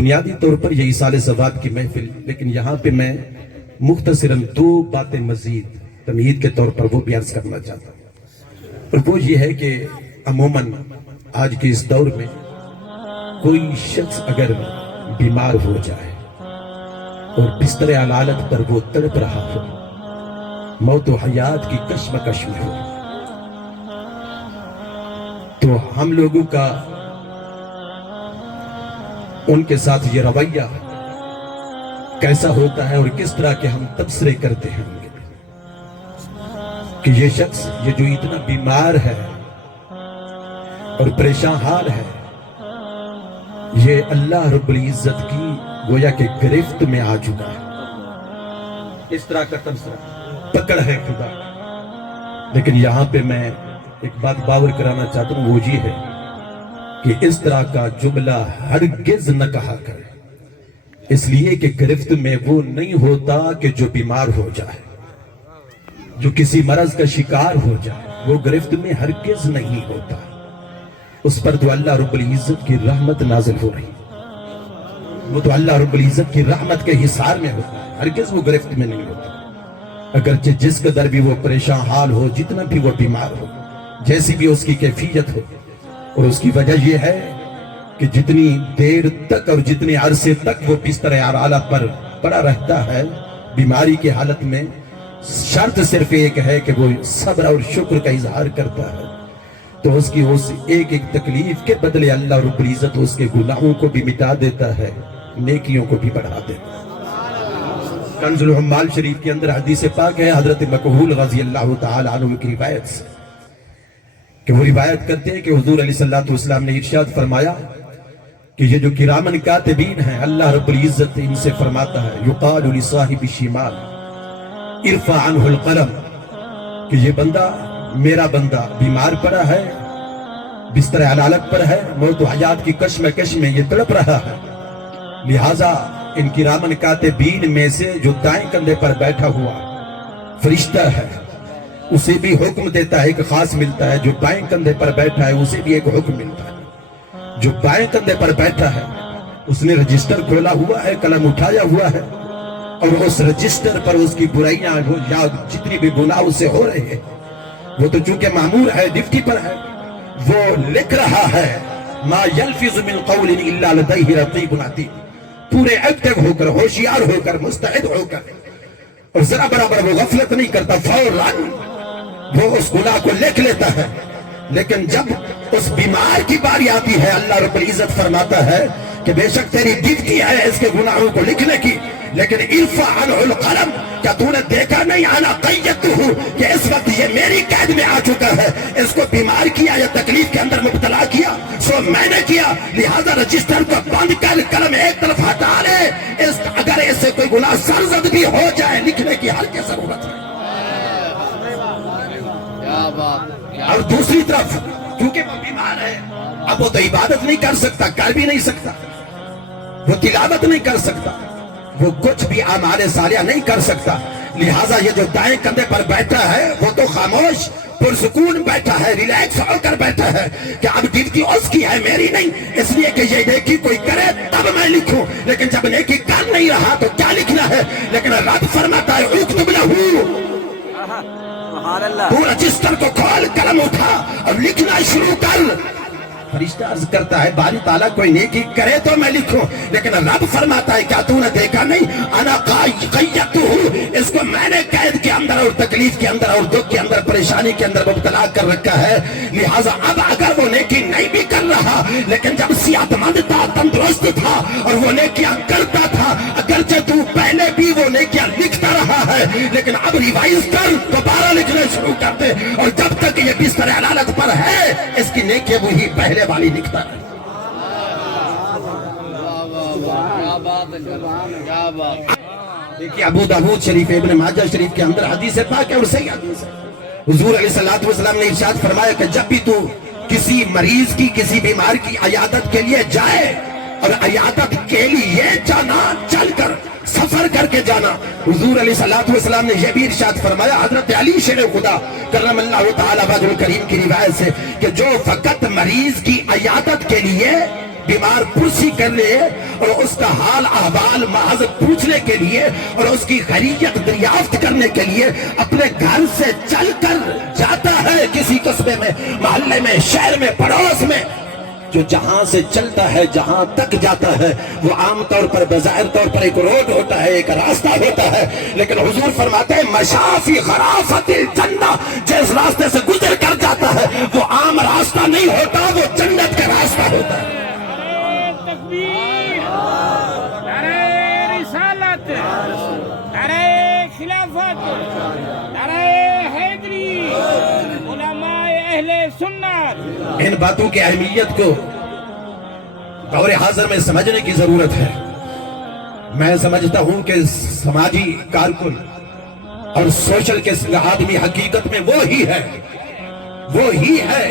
بنیادی طور پر یہ ایصال ثواب کی محفل، لیکن یہاں پہ میں مختصراً 2 باتیں مزید تمہید کے طور پر وہ بھی عرض کرنا چاہتا ہوں، اور وہ یہ ہے کہ عموماً آج کے اس دور میں کوئی شخص اگر بیمار ہو جائے اور بستر علالت پر وہ تڑپ رہا ہو، موت و حیات کی کشمکش میں ہو، تو ہم لوگوں کا ان کے ساتھ یہ رویہ کیسا ہوتا ہے اور کس طرح کے ہم تبصرے کرتے ہیں کہ یہ شخص یہ جو اتنا بیمار ہے اور پریشان حال ہے، یہ اللہ رب العزت کی گویا کہ گرفت میں آ چکا ہے، اس طرح کا تبصرہ پکڑ ہے خدا۔ لیکن یہاں پہ میں ایک بات باور کرانا چاہتا ہوں، وہ یہ ہے کہ اس طرح کا جملہ ہرگز نہ کہا کرے، اس لیے کہ گرفت میں وہ نہیں ہوتا کہ جو بیمار ہو جائے، جو کسی مرض کا شکار ہو جائے، وہ گرفت میں ہرگز نہیں ہوتا، اس پر تو اللہ رب العزت کی رحمت نازل ہو رہی، وہ تو اللہ رب العزت کی رحمت کے حصار میں ہوتا ہے، ہرگز وہ گرفت میں نہیں ہوتا۔ اگرچہ جس قدر بھی وہ پریشان حال ہو، جتنا بھی وہ بیمار ہو، جیسی بھی اس کی کیفیت ہو، اور اس کی وجہ یہ ہے کہ جتنی دیر تک اور جتنے عرصے تک وہ بستر علالت پر پڑا رہتا ہے بیماری کی حالت میں، شرط صرف ایک ہے کہ وہ صبر اور شکر کا اظہار کرتا ہے، تو اس کی اس ایک ایک تکلیف کے بدلے اللہ رب العزت اس کے گناہوں کو بھی مٹا دیتا ہے، نیکیوں کو بھی بڑھا دیتا ہے۔ کنز العمال شریف کے اندر حدیث پاک ہے حضرت مکحول رضی اللہ تعالی عنہ کی روایت سے، کہ وہ روایت کرتے ہیں کہ حضور علیہ الصلوۃ والسلام نے ارشاد فرمایا کہ یہ جو کرامن کاتبین ہیں، اللہ رب العزت ان سے فرماتا ہے یقال لصاحب الشمال ارفع عنہ القلم، کہ یہ بندہ میرا بندہ بیمار پڑا ہے، بستر علالت پر ہے، موت و حیات کی کشمکش میں یہ تڑپ رہا ہے، لہٰذا ان کرامن کاتبین میں سے جو دائیں کندھے پر بیٹھا ہوا فرشتہ ہے اسے بھی حکم دیتا ہے، ایک خاص ملتا ہے، جو بائیں کندھے پر بیٹھا ہے اسے بھی ایک حکم ملتا ہے، جو بائیں کندھے پر بیٹھا ہے اس نے رجسٹر کھولا ہوا ہے، قلم اٹھایا ہوا ہے، اور اس رجسٹر پر اس کی برائیاں یا جتنی بھی گناہ اسے ہو رہے ہیں، وہ تو چونکہ مامور ہے، ڈیوٹی پر ہے، وہ لکھ رہا ہے ما یلفظ من قول الا لدیہ رقیب عتید، پورے ایکٹیو ہو کر، ہوشیار ہو کر، مستعد ہو کر، اور ذرا برابر وہ غفلت نہیں کرتا، فوراً وہ اس گناہ کو لکھ لیتا ہے۔ لیکن جب اس بیمار کی باری آتی ہے، اللہ رب العزت فرماتا ہے کہ بے شک تیری ڈیوٹی ہے اس کے گناہوں کو لکھنے کی، لیکن ارفع عنہ القلم، کیا تو نے دیکھا نہیں انا قیدتہ کہ اس وقت یہ میری قید میں آ چکا ہے، اس کو بیمار کیا یا تکلیف کے اندر مبتلا کیا، سو میں نے کیا، لہذا رجسٹر کو بند کر، قلم ایک طرف ہٹا لے، اگر اس سے کوئی گناہ سرزد بھی ہو جائے لکھنے کی ہر کی ضرورت ہے۔ اور دوسری طرف کیونکہ وہ بیمار ہے، اب وہ تو عبادت نہیں کر سکتا، کر بھی نہیں سکتا، وہ تلاوت نہیں کر سکتا، وہ کچھ بھی اعمال صالحہ نہیں کر سکتا، لہٰذا یہ جو دائیں کندھے پر بیٹھا ہے وہ تو خاموش پرسکون بیٹھا ہے، ریلیکس ہو کر بیٹھا ہے کہ اب ڈیوٹی اس کی ہے، میری نہیں، اس لیے کہ یہ نیکی کوئی کرے تب میں لکھوں، لیکن جب نیکی کر نہیں رہا تو کیا لکھنا ہے؟ لیکن رب فرماتا ہے اکتب لہو، تو رجسٹر کو کھول، قلم اٹھا اور لکھنا شروع کر۔ فرشتہ عرض کرتا ہے باری تعالیٰ کوئی نیکی کرے تو میں لکھوں، لیکن رب فرماتا ہے کیا تو نے دیکھا نہیں انا قیدتہ، اس کو میں نے قید کے اندر اور تکلیف کے اندر اور دکھ کے اندر پریشانی کے اندر مبتلا کر رکھا ہے، لہٰذا اب اگر وہ نیکی نہیں بھی کر رہا لیکن جب صحت مند تھا، تندرست تھا اور وہ نیکیاں کرتا تھا، اگرچہ تو پہلے بھی وہ نیکیاں لکھتا رہا ہے لیکن اب ریوائز کر، دوبارہ لکھنا شروع کر دے، اور جب تک یہ بستر علالت پر ہے اس کی نیکی وہی پہلے والی لکھتا ہے۔ دیکھیے ابو داؤد شریف، ابن ماجہ شریف کے اندر حدیث پاک ہے اور صحیح حدیث ہے، حضور علیہ الصلوۃ والسلام نے ارشاد فرمایا کہ جب بھی تو کسی مریض کی، کسی بیمار کی عیادت کے لیے جائے، اور عیادت کے لیے جانا، چل کر سفر کر کے جانا، حضور علیہ الصلوۃ والسلام نے یہ بھی ارشاد فرمایا، حضرت علی شیر خدا کرم اللہ تعالی وجہ الکریم کی روایت سے، کہ جو فقط مریض کی عیادت کے لیے بیمار پرسی کرنے اور اس کا حال احوال محض پوچھنے کے لیے اور اس کی خیریت دریافت کرنے کے لیے اپنے گھر سے چل کر جاتا ہے کسی قصبے میں، محلے میں، شہر میں، پڑوس میں، جو جہاں سے چلتا ہے جہاں تک جاتا ہے وہ عام طور پر بظاہر طور پر ایک روڈ ہوتا ہے، ایک راستہ ہوتا ہے، لیکن حضور فرماتے ہیں مشافی غرافت الجنہ، جس راستے سے گزر کر جاتا ہے وہ عام راستہ نہیں ہوتا، وہ جنت کا راستہ ہوتا ہے۔ تکبیر، نعرہ رسالت، نعرہ خلافت، نعرہ حیدری، علماء اہل سنت۔ ان باتوں کی اہمیت کو دور حاضر میں سمجھنے کی ضرورت ہے۔ میں سمجھتا ہوں کہ سماجی کارکن اور سوشل کے آدمی حقیقت میں وہی ہے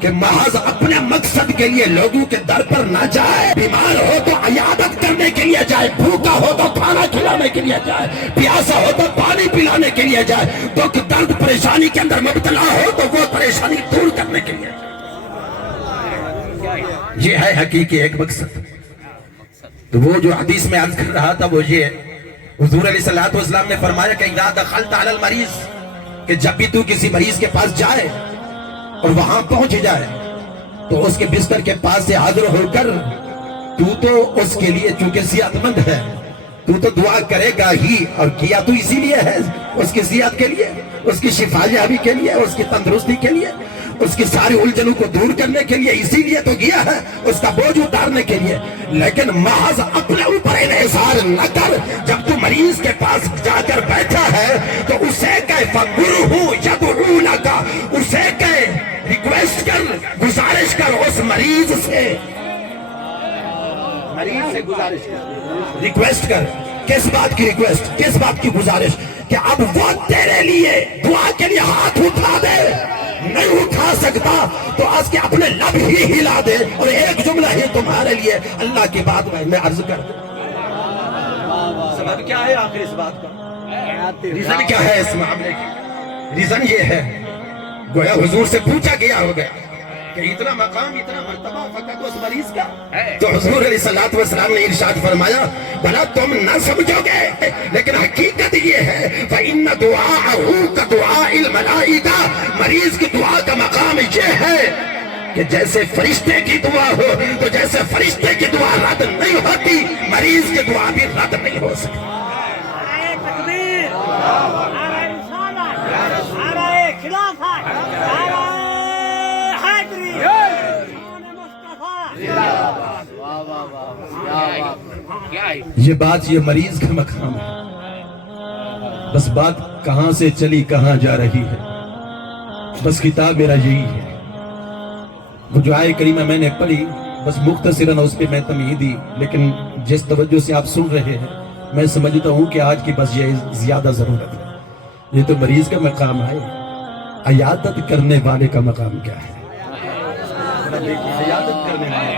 کہ محض اپنے مقصد کے لیے لوگوں کے در پر نہ جائے، بیمار ہو تو عیادت کرنے کے لیے جائے، بھوکا ہو تو کھانا کھلانے کے لیے جائے، پیاسا ہو تو پانی پلانے کے لیے جائے، دکھ درد پریشانی کے اندر مبتلا ہو تو وہ پریشانی دور کرنے کے لیے جائے۔ یہ ہے حقیقی ایک مقصد۔ تو وہ جو حدیث میں عرض کر رہا تھا وہ یہ، حضور علیہ الصلوۃ والسلام نے فرمایا کہ اذا دخلت علی المریض، کہ جب بھی تو کسی مریض کے پاس جائے اور وہاں پہنچ جائے تو اس کے بستر کے پاس سے حاضر ہو کر تو اس کے لیے چونکہ صحت مند ہے تو دعا کرے گا ہی، اور کیا تو اسی لیے ہے، اس کی صحت کے لیے، اس کی شفا یابی کے لیے، اس کی تندرستی کے لیے، اس کی ساری الجھنوں کو دور کرنے کے لیے، اسی لیے تو گیا ہے، اس کا بوجھ اتارنے کے لیے۔ لیکن محض اپنے اوپر انحصار نہ کر، جب تو مریض کے پاس جا کر بیٹھا ہے تو اسے کہ فَقُرْهُ يَدْعُونَكَ، اسے کہ ریکویسٹ کر، گزارش کر اس مریض سے گزارش کر، ریکویسٹ کر۔ کس بات کی ریکویسٹ، کس بات کی گزارش؟ کہ اب وہ تیرے لیے دعا کے لیے ہاتھ اٹھا دے، نہیں اٹھا سکتا تو آج کے اپنے لب ہی ہلا دے اور ایک جملہ ہی تمہارے لیے اللہ کی بات میں عرض کر دے۔ سبب کیا ہے آخر اس بات کا؟ ریزن کیا ہے اس معاملے کی؟ ریزن یہ ہے، گویا حضور سے پوچھا گیا ہو گیا کہ اتنا مقام، اتنا مرتبہ فقط اس مریض کا، تو حضور علیہ الصلوۃ والسلام نے ارشاد فرمایا بھلا تم نہ سمجھو گے، لیکن حقیقت یہ ہے فَإِنَّ دُعَاءَهُ كَدُعَاءِ الْمَلَائِكَةِ، مریض کی دعا کا مقام یہ ہے کہ جیسے فرشتے کی دعا ہو، تو جیسے فرشتے کی دعا رد نہیں ہوتی، مریض کی دعا بھی رد نہیں ہو سکتی۔ نعرہ تکبیر، نعرہ رسالت، نعرہ خلافت، نعرہ حیدری، یہ بات، یہ مریض کا مقام ہے۔ بس بات کہاں سے چلی کہاں جا رہی ہے، بس کتاب میرا یہی ہے۔ وہ جو آیہ کریمہ میں نے پڑھی بس مختصراً اس پہ میں تمہید دی، لیکن جس توجہ سے آپ سن رہے ہیں میں سمجھتا ہوں کہ آج کی بس یہ زیادہ ضرورت ہے۔ یہ تو مریض کا مقام ہے، عیادت کرنے والے کا مقام کیا ہے؟ عیادت کرنے والے،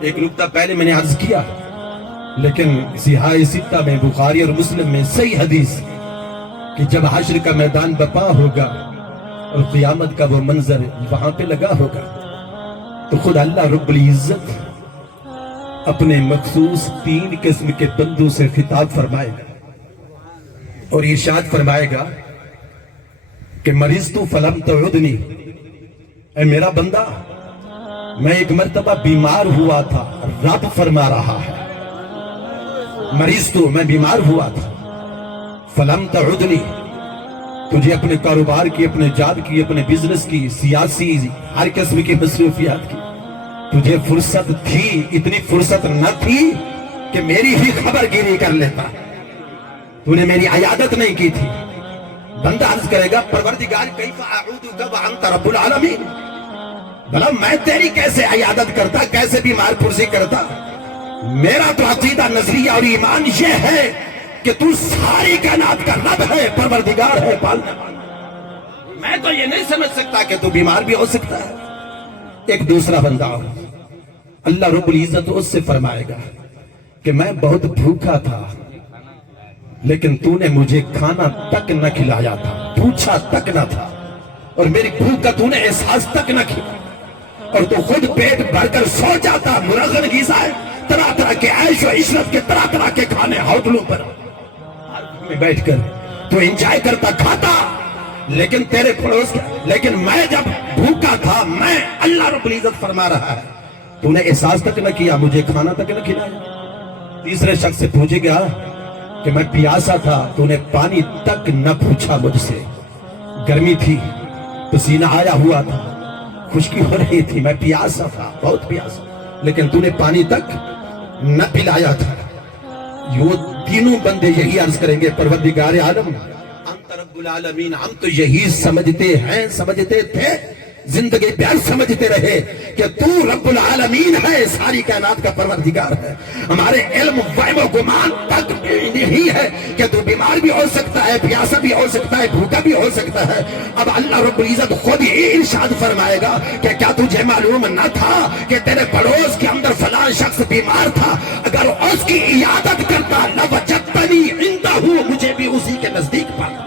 ایک نکتہ پہلے میں نے عرض کیا، لیکن صحاح ستہ میں، بخاری اور مسلم میں صحیح حدیث کہ جب حشر کا میدان بپا ہوگا اور قیامت کا وہ منظر وہاں پہ لگا ہوگا تو خود اللہ رب العزت اپنے مخصوص 3 قسم کے بندوں سے خطاب فرمائے گا اور ارشاد فرمائے گا کہ مرضت فلم تعدنی، اے میرا بندہ میں ایک مرتبہ بیمار ہوا تھا، رب فرما رہا ہے مریض تو میں بیمار ہوا تھا، فلم تعدنی، تجھے اپنے کاروبار کی، اپنے جاب کی، اپنے بزنس کی، سیاسی ہر قسم کی مصروفیات کی تجھے فرصت تھی، اتنی فرصت نہ تھی کہ میری ہی خبر گیری کر لیتا، تو نے میری عیادت نہیں کی تھی۔ بندہ عرض کرے گا پروردگار کیف اعودک وانت رب العالمین، بھلا میں تیری کیسے عیادت کرتا، کیسے بیمار پرسی کرتا؟ میرا تو عقیدہ، نظریہ اور ایمان یہ ہے کہ تو ساری کائنات کا رب ہے، پروردگار ہے، پالنے والا۔ میں تو یہ نہیں سمجھ سکتا کہ تو بیمار بھی ہو سکتا ہے۔ ایک دوسرا بندہ ہو، اللہ رب العزت اس سے فرمائے گا کہ میں بہت بھوکا تھا لیکن تو نے مجھے کھانا تک نہ کھلایا تھا، پوچھا تک نہ تھا، اور میری بھوک کا تو نے احساس تک نہ کیا۔ اور تو خود پیٹ بھر کر سو جاتا، مرغن غذا ہے، طرح طرح کے عیش و عشرت کے طرح طرح کے کھانے ہوٹلوں پر میں بیٹھ کر تو انجوائے کرتا، کھاتا، لیکن تیرے پڑوس کے، لیکن میں جب بھوکا تھا، میں اللہ رب العزت فرما رہا ہے تو نے احساس تک نہ کیا، مجھے کھانا تک نہ کھلایا۔ تیسرے شخص سے پوچھے گا کہ میں پیاسا تھا، تو نے پانی تک نہ پوچھا مجھ سے، گرمی تھی، پسینہ آیا ہوا تھا، خشکی ہو رہی تھی، میں پیاسا تھا، بہت پیاسا، لیکن تو نے پانی تک نہ پلایا تھا۔ یہ تینوں بندے یہی عرض کریں گے، پروردگار عالم انت رب العالمین، ہم تو یہی سمجھتے ہیں، سمجھتے تھے، زندگی پیار سمجھتے رہے کہ تو رب العالمین ہے، ساری کائنات کا پروردگار ہے۔ ہمارے علم وہم و گمان تک نہیں ہے کہ تو بیمار بھی ہو سکتا ہے، پیاسا بھی ہو سکتا ہے، بھوکا بھی ہو سکتا ہے۔ اب اللہ رب العزت خود ہی ارشاد فرمائے گا کہ کیا تجھے معلوم نہ تھا کہ تیرے پڑوس کے اندر فلاں شخص بیمار تھا، اگر اس کی عیادت کرتا لوجدتنی عندہ، مجھے بھی اسی کے نزدیک پاتا،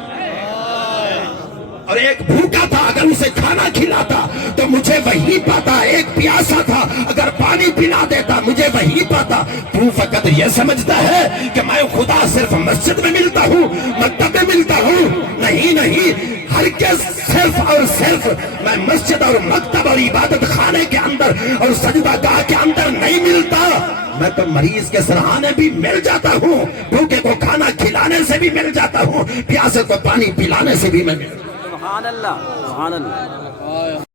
اور ایک بھوکا تھا، اگر اسے کھانا کھلاتا تو مجھے وہی پاتا، ایک پیاسا تھا، اگر پانی پلا دیتا مجھے وہی پاتا۔ تو فقط یہ سمجھتا ہے کہ میں خدا صرف مسجد میں ملتا ہوں، مکتب میں ملتا ہوں، نہیں نہیں، ہرگز صرف اور صرف میں مسجد اور مکتب اور عبادت خانے کے اندر اور سجدہ گاہ کے اندر نہیں ملتا، میں تو مریض کے سرہانے بھی مل جاتا ہوں، بھوکے کو کھانا کھلانے سے بھی مل جاتا ہوں، پیاسے کو پانی پلانے سے بھی میں مل جاتا ہوں۔ سبحان اللہ، سبحان اللہ۔